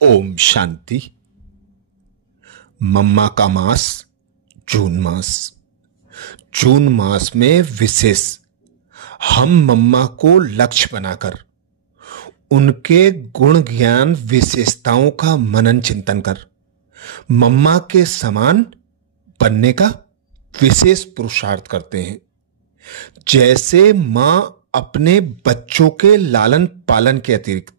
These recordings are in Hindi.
ओम शांति। मम्मा का मास जून मास। जून मास में विशेष हम मम्मा को लक्ष्य बनाकर उनके गुण ज्ञान विशेषताओं का मनन चिंतन कर मम्मा के समान बनने का विशेष पुरुषार्थ करते हैं। जैसे मां अपने बच्चों के लालन पालन के अतिरिक्त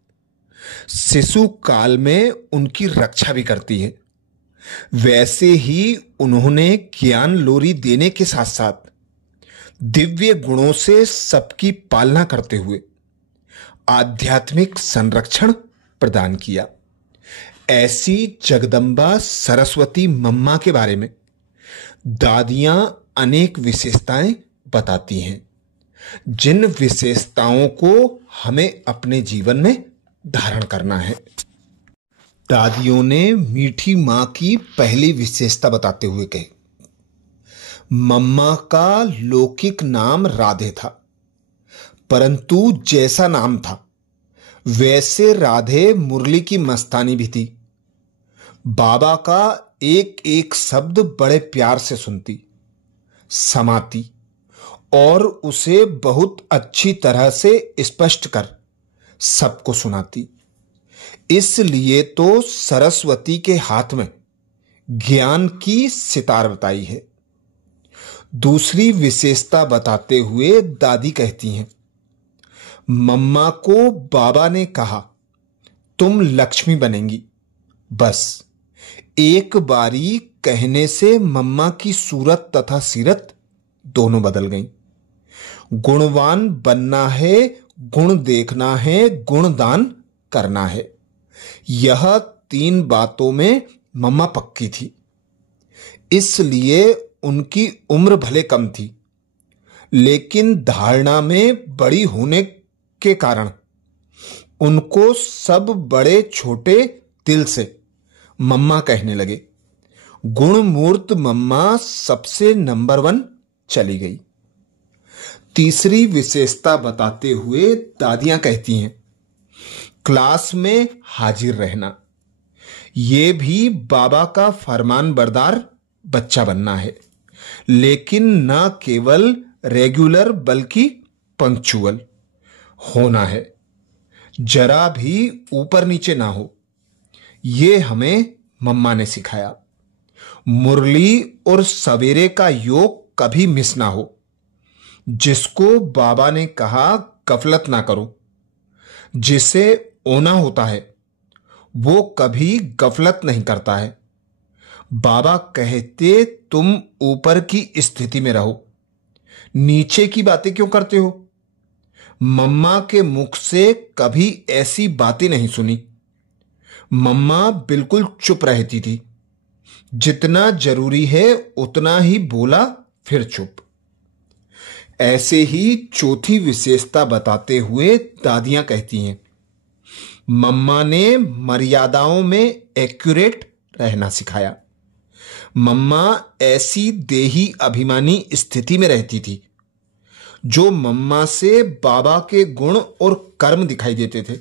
शिशु काल में उनकी रक्षा भी करती है, वैसे ही उन्होंने ज्ञान लोरी देने के साथ साथ दिव्य गुणों से सबकी पालना करते हुए आध्यात्मिक संरक्षण प्रदान किया। ऐसी जगदम्बा सरस्वती मम्मा के बारे में दादियां अनेक विशेषताएं बताती हैं, जिन विशेषताओं को हमें अपने जीवन में धारण करना है। दादियों ने मीठी मां की पहली विशेषता बताते हुए कही, मम्मा का लौकिक नाम राधे था, परंतु जैसा नाम था वैसे राधे मुरली की मस्तानी भी थी। बाबा का एक एक शब्द बड़े प्यार से सुनती, समाती और उसे बहुत अच्छी तरह से स्पष्ट कर सबको सुनाती। इसलिए तो सरस्वती के हाथ में ज्ञान की सितार बताई है। दूसरी विशेषता बताते हुए दादी कहती हैं, मम्मा को बाबा ने कहा तुम लक्ष्मी बनेंगी। बस एक बारी कहने से मम्मा की सूरत तथा सीरत दोनों बदल गईं। गुणवान बनना है, गुण देखना है, गुण दान करना है। यह तीन बातों में मम्मा पक्की थी। इसलिए उनकी उम्र भले कम थी, लेकिन धारणा में बड़ी होने के कारण उनको सब बड़े छोटे दिल से मम्मा कहने लगे। गुणमूर्त मम्मा सबसे नंबर 1 चली गई। तीसरी विशेषता बताते हुए दादियां कहती हैं, क्लास में हाजिर रहना। यह भी बाबा का फरमान बरदार बच्चा बनना है, लेकिन न केवल रेगुलर बल्कि पंक्चुअल होना है। जरा भी ऊपर नीचे ना हो, यह हमें मम्मा ने सिखाया। मुरली और सवेरे का योग कभी मिस ना हो। जिसको बाबा ने कहा गफलत ना करो, जिसे ओना होता है वो कभी गफलत नहीं करता है। बाबा कहते तुम ऊपर की स्थिति में रहो, नीचे की बातें क्यों करते हो। मम्मा के मुख से कभी ऐसी बातें नहीं सुनी। मम्मा बिल्कुल चुप रहती थी, जितना जरूरी है उतना ही बोला, फिर चुप। ऐसे ही चौथी विशेषता बताते हुए दादियां कहती हैं, मम्मा ने मर्यादाओं में एक्यूरेट रहना सिखाया। मम्मा ऐसी देही अभिमानी स्थिति में रहती थी जो मम्मा से बाबा के गुण और कर्म दिखाई देते थे।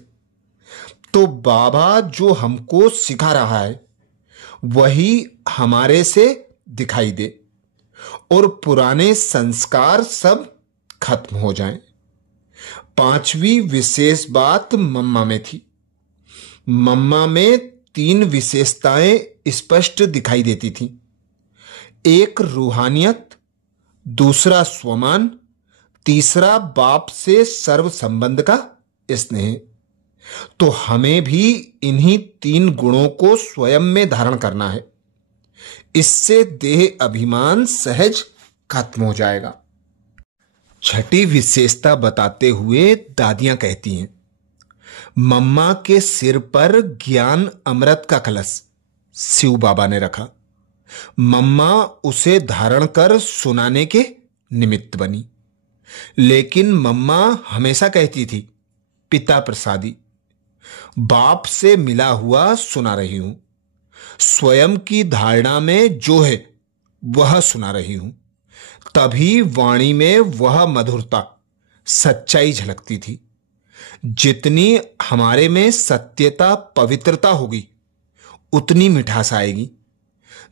तो बाबा जो हमको सिखा रहा है वही हमारे से दिखाई दे और पुराने संस्कार सब खत्म हो जाएं। पांचवी विशेष बात मम्मा में थी। मम्मा में 3 विशेषताएं स्पष्ट दिखाई देती थीं। एक रूहानियत, दूसरा स्वमान, तीसरा बाप से सर्व संबंध का स्नेह। तो हमें भी इन्हीं 3 गुणों को स्वयं में धारण करना है। इससे देह अभिमान सहज खत्म हो जाएगा। छठी विशेषता बताते हुए दादियां कहती हैं, मम्मा के सिर पर ज्ञान अमृत का कलश शिव बाबा ने रखा। मम्मा उसे धारण कर सुनाने के निमित्त बनी। लेकिन मम्मा हमेशा कहती थी, पिता प्रसादी, बाप से मिला हुआ सुना रही हूं। स्वयं की धारणा में जो है वह सुना रही हूं। तभी वाणी में वह मधुरता, सच्चाई झलकती थी। जितनी हमारे में सत्यता पवित्रता होगी उतनी मिठास आएगी।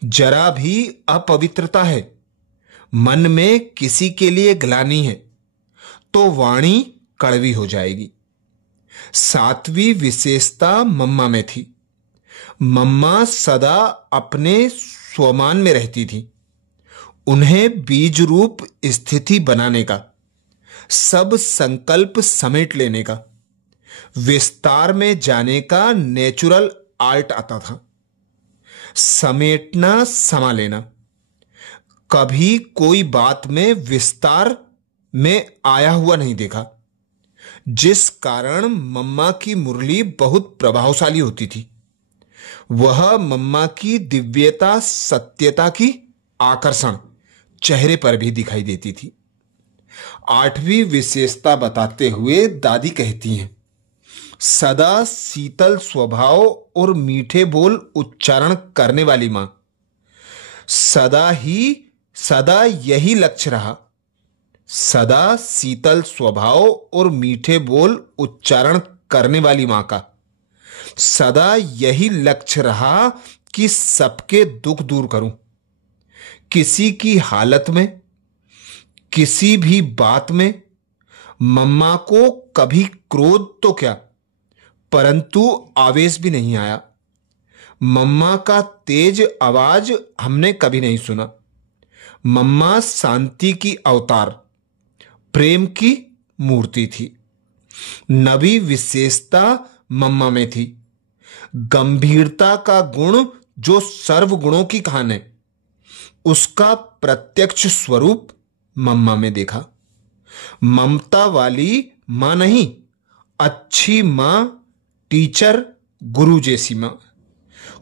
जरा भी अपवित्रता है, मन में किसी के लिए ग्लानि है, तो वाणी कड़वी हो जाएगी। सातवीं विशेषता मम्मा में थी। मम्मा सदा अपने स्वमान में रहती थी। उन्हें बीज रूप स्थिति बनाने का, सब संकल्प समेट लेने का, विस्तार में जाने का नेचुरल आर्ट आता था। समेटना, समा लेना। कभी कोई बात में विस्तार में आया हुआ नहीं देखा, जिस कारण मम्मा की मुरली बहुत प्रभावशाली होती थी। वह मम्मा की दिव्यता, सत्यता की आकर्षण चेहरे पर भी दिखाई देती थी। आठवीं विशेषता बताते हुए दादी कहती हैं, सदा शीतल स्वभाव और मीठे बोल उच्चारण करने वाली मां। सदा यही लक्ष्य रहा। सदा शीतल स्वभाव और मीठे बोल उच्चारण करने वाली मां का सदा यही लक्ष्य रहा कि सबके दुख दूर करूं। किसी की हालत में, किसी भी बात में मम्मा को कभी क्रोध तो क्या, परंतु आवेश भी नहीं आया। मम्मा का तेज आवाज हमने कभी नहीं सुना। मम्मा शांति की अवतार, प्रेम की मूर्ति थी। नवी विशेषता मम्मा में थी। गंभीरता का गुण जो सर्व गुणों की खान है, उसका प्रत्यक्ष स्वरूप मम्मा में देखा। ममता वाली मां नहीं, अच्छी मां, टीचर, गुरु जैसी मां,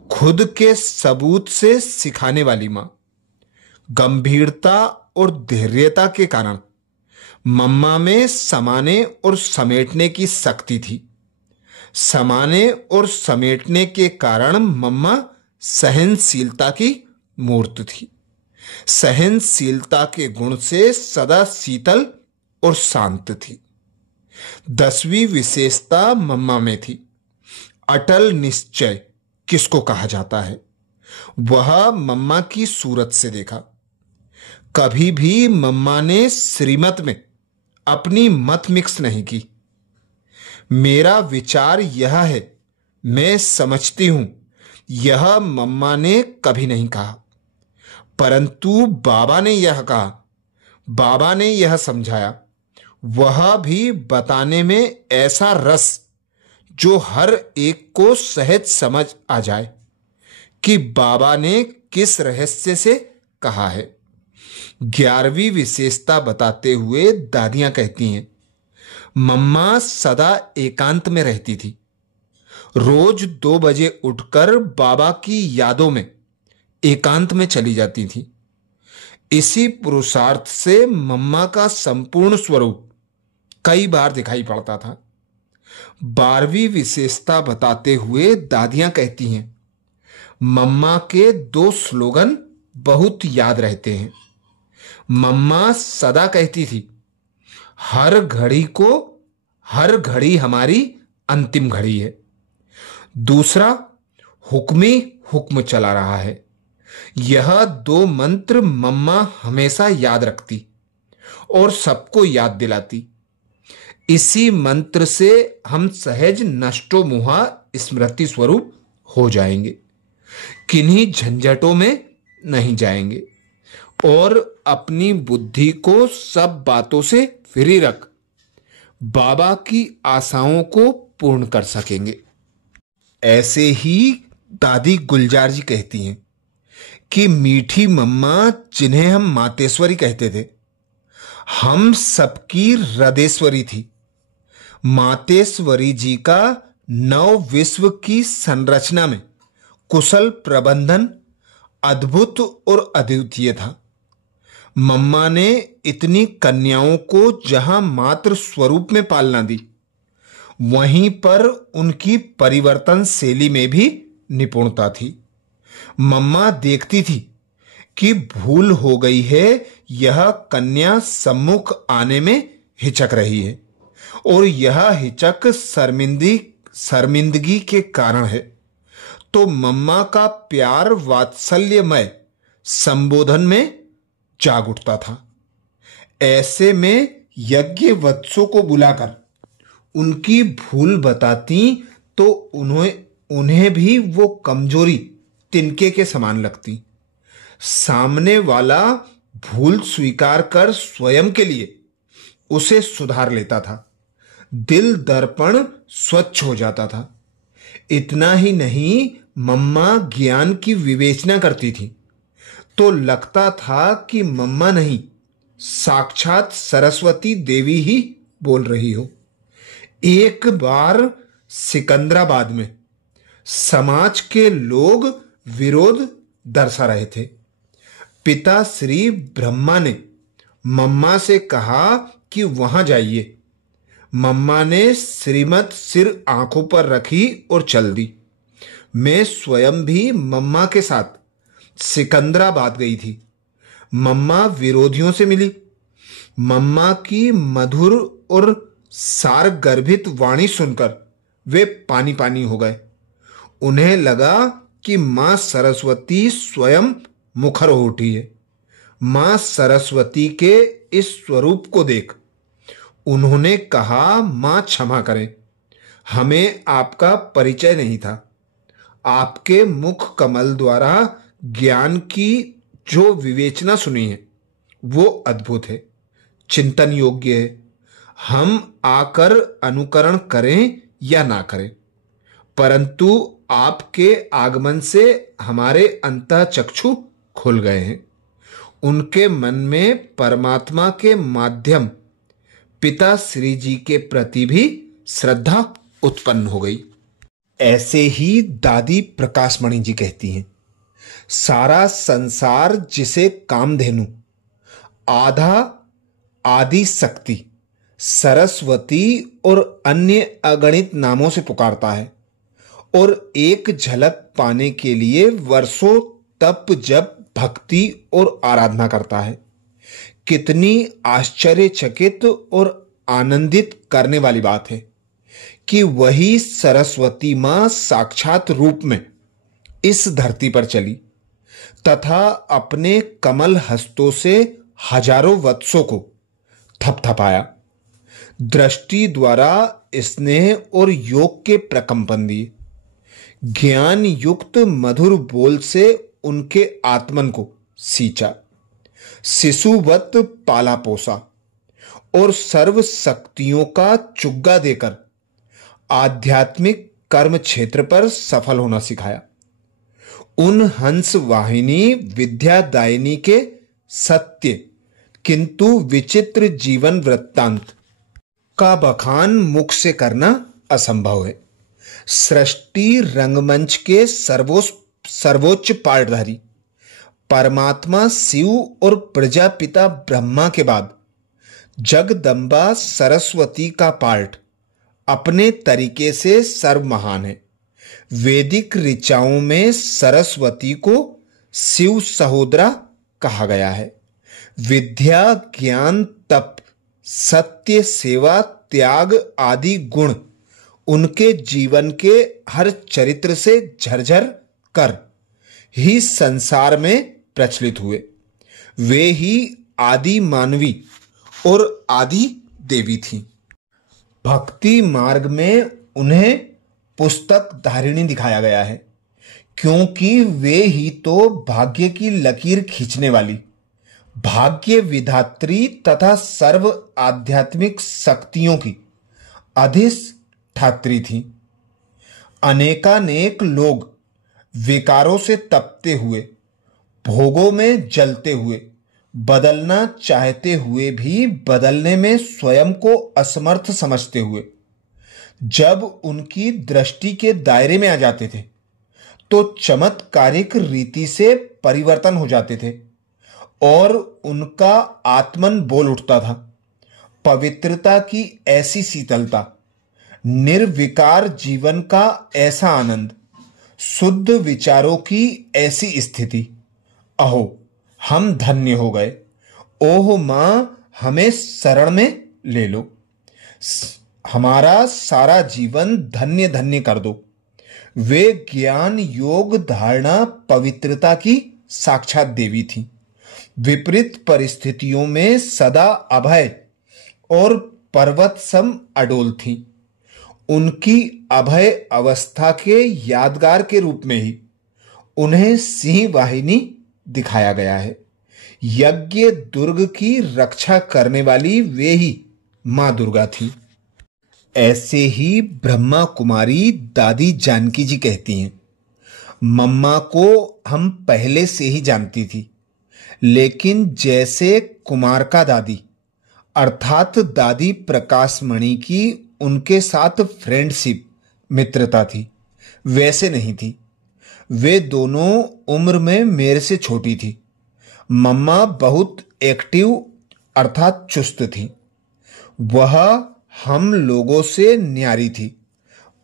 खुद के सबूत से सिखाने वाली मां। गंभीरता और धैर्यता के कारण मम्मा में समाने और समेटने की शक्ति थी। समाने और समेटने के कारण मम्मा सहनशीलता की मूर्त थी। सहनशीलता के गुण से सदा शीतल और शांत थी। 10वीं विशेषता मम्मा में थी। अटल निश्चय किसको कहा जाता है, वह मम्मा की सूरत से देखा। कभी भी मम्मा ने श्रीमत में अपनी मत मिक्स नहीं की। मेरा विचार यह है, मैं समझती हूं, यह मम्मा ने कभी नहीं कहा, परंतु बाबा ने यह कहा, बाबा ने यह समझाया। वह भी बताने में ऐसा रस जो हर एक को सहज समझ आ जाए कि बाबा ने किस रहस्य से कहा है। 11वीं विशेषता बताते हुए दादियां कहती हैं, मम्मा सदा एकांत में रहती थी। रोज 2 बजे उठकर बाबा की यादों में एकांत में चली जाती थी। इसी पुरुषार्थ से मम्मा का संपूर्ण स्वरूप कई बार दिखाई पड़ता था। 12वीं विशेषता बताते हुए दादियां कहती हैं, मम्मा के 2 स्लोगन बहुत याद रहते हैं। मम्मा सदा कहती थी, हर घड़ी हमारी अंतिम घड़ी है। दूसरा, हुक्मी हुक्म चला रहा है। यह 2 मंत्र मम्मा हमेशा याद रखती और सबको याद दिलाती। इसी मंत्र से हम सहज नष्टो मुहा स्मृति स्वरूप हो जाएंगे, किन्हीं झंझटों में नहीं जाएंगे और अपनी बुद्धि को सब बातों से फ्री रख बाबा की आशाओं को पूर्ण कर सकेंगे। ऐसे ही दादी गुलजार जी कहती हैं कि मीठी मम्मा, जिन्हें हम मातेश्वरी कहते थे, हम सबकी हृदयेश्वरी थी। मातेश्वरी जी का नव विश्व की संरचना में कुशल प्रबंधन अद्भुत और अद्वितीय था। मम्मा ने इतनी कन्याओं को जहां मात्र स्वरूप में पालना दी, वहीं पर उनकी परिवर्तन शैली में भी निपुणता थी। मम्मा देखती थी कि भूल हो गई है, यह कन्या सम्मुख आने में हिचक रही है और यह हिचक शर्मिंदगी के कारण है, तो मम्मा का प्यार वात्सल्यमय संबोधन में जाग उठता था। ऐसे में यज्ञ वत्सों को बुलाकर उनकी भूल बताती तो उन्हें भी वो कमजोरी तिनके के समान लगती। सामने वाला भूल स्वीकार कर स्वयं के लिए उसे सुधार लेता था। दिल दर्पण स्वच्छ हो जाता था। इतना ही नहीं, मम्मा ज्ञान की विवेचना करती थी तो लगता था कि मम्मा नहीं, साक्षात सरस्वती देवी ही बोल रही हो। एक बार सिकंदराबाद में समाज के लोग विरोध दर्शा रहे थे। पिता श्री ब्रह्मा ने मम्मा से कहा कि वहां जाइए। मम्मा ने श्रीमत सिर आंखों पर रखी और चल दी। मैं स्वयं भी मम्मा के साथ सिकंदराबाद गई थी। मम्मा विरोधियों से मिली। मम्मा की मधुर और सार गर्भित वाणी सुनकर वे पानी पानी हो गए। उन्हें लगा कि मां सरस्वती स्वयं मुखर हो उठी है। मां सरस्वती के इस स्वरूप को देख उन्होंने कहा, मां क्षमा करें, हमें आपका परिचय नहीं था। आपके मुख कमल द्वारा ज्ञान की जो विवेचना सुनी है वो अद्भुत है, चिंतन योग्य है। हम आकर अनुकरण करें या ना करें, परंतु आपके आगमन से हमारे अंतःचक्षु खुल गए हैं। उनके मन में परमात्मा के माध्यम पिता श्री जी के प्रति भी श्रद्धा उत्पन्न हो गई। ऐसे ही दादी प्रकाशमणि जी कहती हैं, सारा संसार जिसे कामधेनु, आधा आदि शक्ति, सरस्वती और अन्य अगणित नामों से पुकारता है और एक झलक पाने के लिए वर्षों तप जप भक्ति और आराधना करता है, कितनी आश्चर्यचकित और आनंदित करने वाली बात है कि वही सरस्वती मां साक्षात रूप में इस धरती पर चली तथा अपने कमल हस्तों से हजारों वत्सों को थपथपाया। दृष्टि द्वारा स्नेह और योग के प्रकंपन दिए। ज्ञान युक्त मधुर बोल से उनके आत्मन को सींचा। शिशुवत पाला पोसा और सर्व शक्तियों का चुग्गा देकर आध्यात्मिक कर्म क्षेत्र पर सफल होना सिखाया। उन हंस वाहिनी विद्यादायिनी के सत्य किंतु विचित्र जीवन वृत्तांत का बखान मुख से करना असंभव है। सृष्टि रंगमंच के सर्वोच्च पाटधारी परमात्मा शिव और प्रजापिता ब्रह्मा के बाद जगदंबा सरस्वती का पाठ अपने तरीके से सर्वमहान है। वैदिक ऋचाओं में सरस्वती को शिव सहोदरा कहा गया है। विद्या, ज्ञान, तप, सत्य, सेवा, त्याग आदि गुण उनके जीवन के हर चरित्र से झरझर कर ही संसार में प्रचलित हुए। वे ही आदि मानवी और आदि देवी थी। भक्ति मार्ग में उन्हें पुस्तक धारिणी दिखाया गया है, क्योंकि वे ही तो भाग्य की लकीर खींचने वाली, भाग्य विधात्री तथा सर्व आध्यात्मिक शक्तियों की अधिष्ठात्री थी। अनेकानेक लोग विकारों से तपते हुए, भोगों में जलते हुए, बदलना चाहते हुए भी बदलने में स्वयं को असमर्थ समझते हुए जब उनकी दृष्टि के दायरे में आ जाते थे तो चमत्कारिक रीति से परिवर्तन हो जाते थे और उनका आत्मन बोल उठता था। पवित्रता की ऐसी शीतलता, निर्विकार जीवन का ऐसा आनंद, शुद्ध विचारों की ऐसी स्थिति, अहो हम धन्य हो गए। ओह मां, हमें शरण में ले लो। हमारा सारा जीवन धन्य धन्य कर दो। वे ज्ञान, योग, धारणा, पवित्रता की साक्षात देवी थी। विपरीत परिस्थितियों में सदा अभय और पर्वत सम अडोल थी। उनकी अभय अवस्था के यादगार के रूप में ही उन्हें सिंह वाहिनी दिखाया गया है। यज्ञ दुर्ग की रक्षा करने वाली वे ही मां दुर्गा थी। ऐसे ही ब्रह्मा कुमारी दादी जानकी जी कहती हैं, मम्मा को हम पहले से ही जानती थी, लेकिन जैसे कुमारका दादी अर्थात दादी प्रकाशमणि की उनके साथ फ्रेंडशिप मित्रता थी, वैसे नहीं थी। वे दोनों उम्र में मेरे से छोटी थी। मम्मा बहुत एक्टिव अर्थात चुस्त थी। वह हम लोगों से न्यारी थी।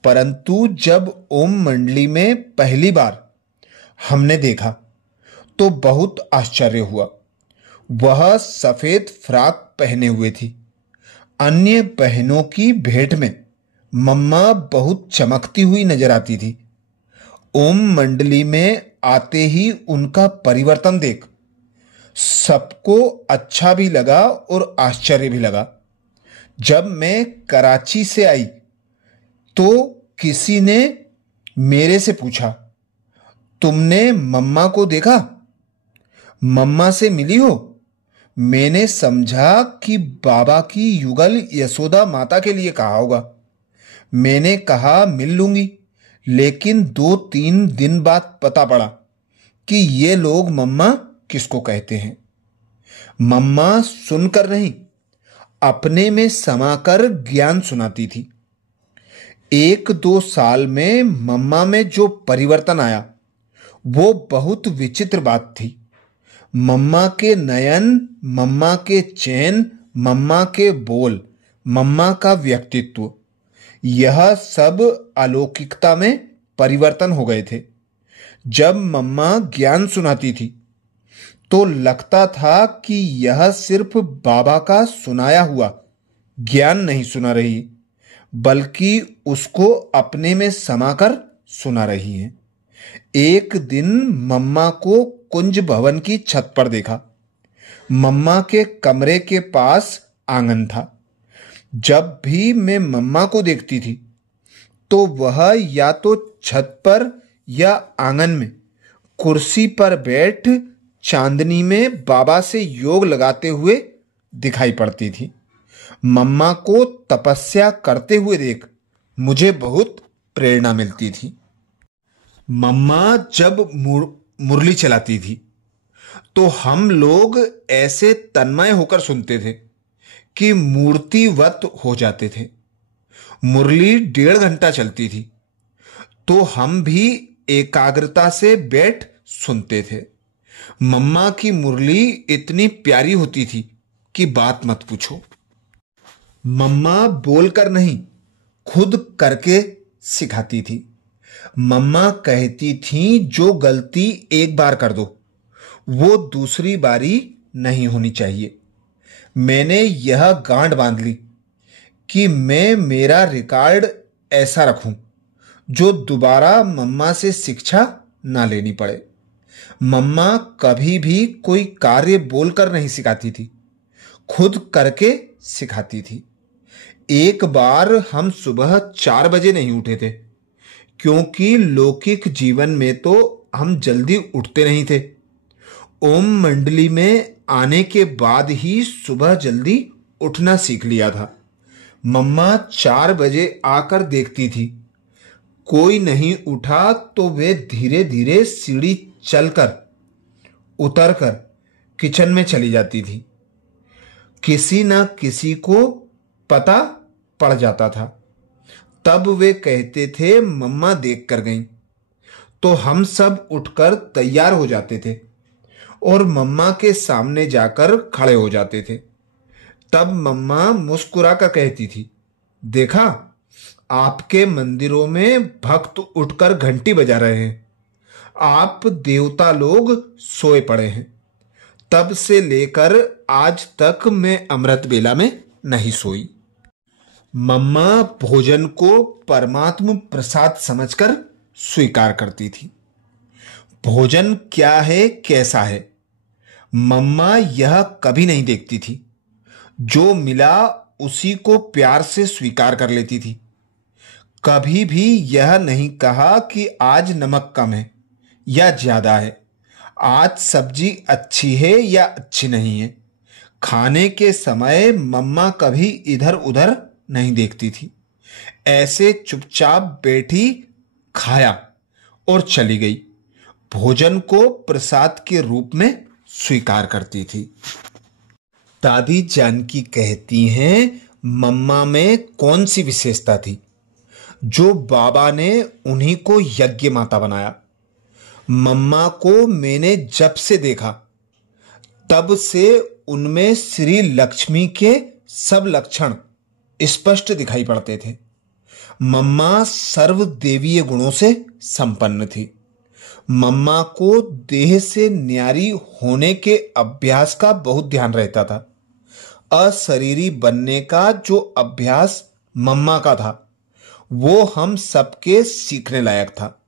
परंतु जब ओम मंडली में पहली बार हमने देखा तो बहुत आश्चर्य हुआ। वह सफेद फ्रॉक पहने हुए थी। अन्य बहनों की भेंट में मम्मा बहुत चमकती हुई नजर आती थी। ओम मंडली में आते ही उनका परिवर्तन देख सबको अच्छा भी लगा और आश्चर्य भी लगा। जब मैं कराची से आई तो किसी ने मेरे से पूछा, तुमने मम्मा को देखा? मम्मा से मिली हो? मैंने समझा कि बाबा की युगल यशोदा माता के लिए कहा होगा। मैंने कहा मिल लूंगी, लेकिन 2-3 दिन बाद पता पड़ा कि ये लोग मम्मा किसको कहते हैं। मम्मा सुनकर नहीं, अपने में समाकर ज्ञान सुनाती थी। 1-2 साल में मम्मा में जो परिवर्तन आया वो बहुत विचित्र बात थी। मम्मा के नयन, मम्मा के चैन, मम्मा के बोल, मम्मा का व्यक्तित्व, यह सब अलौकिकता में परिवर्तन हो गए थे। जब मम्मा ज्ञान सुनाती थी तो लगता था कि यह सिर्फ बाबा का सुनाया हुआ ज्ञान नहीं सुना रही, बल्कि उसको अपने में समाकर सुना रही हैं। एक दिन मम्मा को कुंज भवन की छत पर देखा। मम्मा के कमरे के पास आंगन था। जब भी मैं मम्मा को देखती थी तो वह या तो छत पर या आंगन में कुर्सी पर बैठ चांदनी में बाबा से योग लगाते हुए दिखाई पड़ती थी। मम्मा को तपस्या करते हुए देख मुझे बहुत प्रेरणा मिलती थी। मम्मा जब मुरली चलाती थी तो हम लोग ऐसे तन्मय होकर सुनते थे कि मूर्तिवत हो जाते थे। मुरली 1.5 घंटा चलती थी तो हम भी एकाग्रता से बैठ सुनते थे। मम्मा की मुरली इतनी प्यारी होती थी कि बात मत पूछो। मम्मा बोलकर नहीं, खुद करके सिखाती थी। मम्मा कहती थी जो गलती एक बार कर दो वो दूसरी बारी नहीं होनी चाहिए। मैंने यह गांठ बांध ली कि मैं मेरा रिकॉर्ड ऐसा रखूं जो दोबारा मम्मा से शिक्षा ना लेनी पड़े। मम्मा कभी भी कोई कार्य बोलकर नहीं सिखाती थी, खुद करके सिखाती थी। एक बार हम सुबह 4 बजे नहीं उठे थे, क्योंकि लौकिक जीवन में तो हम जल्दी उठते नहीं थे। ओम मंडली में आने के बाद ही सुबह जल्दी उठना सीख लिया था। मम्मा 4 बजे आकर देखती थी, कोई नहीं उठा तो वे धीरे धीरे सीढ़ी चलकर उतरकर किचन में चली जाती थी। किसी न किसी को पता पड़ जाता था। तब वे कहते थे मम्मा देख कर गईं। तो हम सब उठकर तैयार हो जाते थे और मम्मा के सामने जाकर खड़े हो जाते थे। तब मम्मा मुस्कुरा कर कहती थी, देखा, आपके मंदिरों में भक्त उठकर घंटी बजा रहे हैं, आप देवता लोग सोए पड़े हैं। तब से लेकर आज तक मैं अमृत बेला में नहीं सोई। मम्मा भोजन को परमात्म प्रसाद समझकर स्वीकार करती थी। भोजन क्या है, कैसा है, मम्मा यह कभी नहीं देखती थी। जो मिला उसी को प्यार से स्वीकार कर लेती थी। कभी भी यह नहीं कहा कि आज नमक कम है या ज्यादा है, आज सब्जी अच्छी है या अच्छी नहीं है। खाने के समय मम्मा कभी इधर उधर नहीं देखती थी। ऐसे चुपचाप बैठी, खाया और चली गई। भोजन को प्रसाद के रूप में स्वीकार करती थी। दादी जानकी कहती हैं, मम्मा में कौन सी विशेषता थी जो बाबा ने उन्हीं को यज्ञ माता बनाया। मम्मा को मैंने जब से देखा तब से उनमें श्री लक्ष्मी के सब लक्षण स्पष्ट दिखाई पड़ते थे। मम्मा सर्वदेवीय गुणों से संपन्न थी। मम्मा को देह से न्यारी होने के अभ्यास का बहुत ध्यान रहता था। अशरीरी बनने का जो अभ्यास मम्मा का था वो हम सबके सीखने लायक था।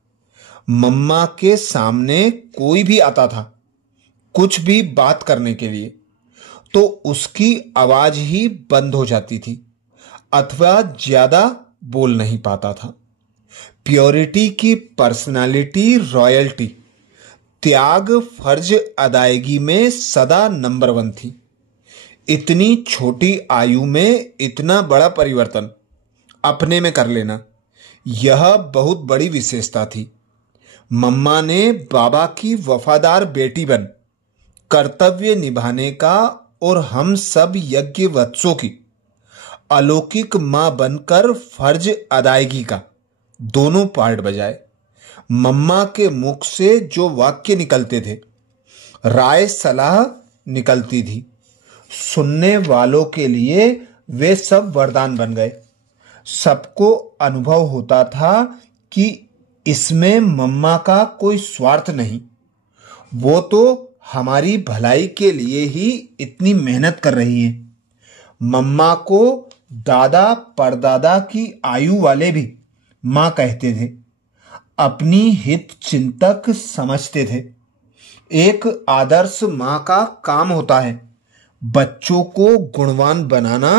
मम्मा के सामने कोई भी आता था कुछ भी बात करने के लिए तो उसकी आवाज ही बंद हो जाती थी अथवा ज्यादा बोल नहीं पाता था। प्योरिटी की पर्सनालिटी, रॉयल्टी, त्याग, फर्ज अदायगी में सदा नंबर 1 थी। इतनी छोटी आयु में इतना बड़ा परिवर्तन अपने में कर लेना, यह बहुत बड़ी विशेषता थी। मम्मा ने बाबा की वफादार बेटी बन कर्तव्य निभाने का और हम सब यज्ञ वत्सों की अलौकिक मां बनकर फर्ज अदायगी का दोनों पार्ट बजाए। मम्मा के मुख से जो वाक्य निकलते थे, राय सलाह निकलती थी, सुनने वालों के लिए वे सब वरदान बन गए। सबको अनुभव होता था कि इसमें मम्मा का कोई स्वार्थ नहीं, वो तो हमारी भलाई के लिए ही इतनी मेहनत कर रही है। मम्मा को दादा परदादा की आयु वाले भी मां कहते थे, अपनी हित चिंतक समझते थे। एक आदर्श मां का काम होता है बच्चों को गुणवान बनाना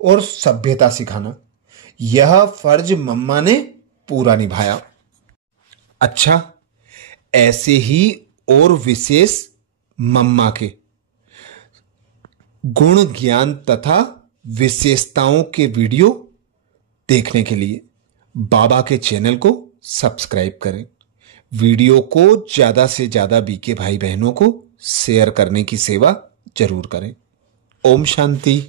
और सभ्यता सिखाना। यह फर्ज मम्मा ने पूरा निभाया। अच्छा, ऐसे ही और विशेष मम्मा के गुण, ज्ञान तथा विशेषताओं के वीडियो देखने के लिए बाबा के चैनल को सब्सक्राइब करें। वीडियो को ज्यादा से ज्यादा बीके भाई बहनों को शेयर करने की सेवा जरूर करें। ओम शांति।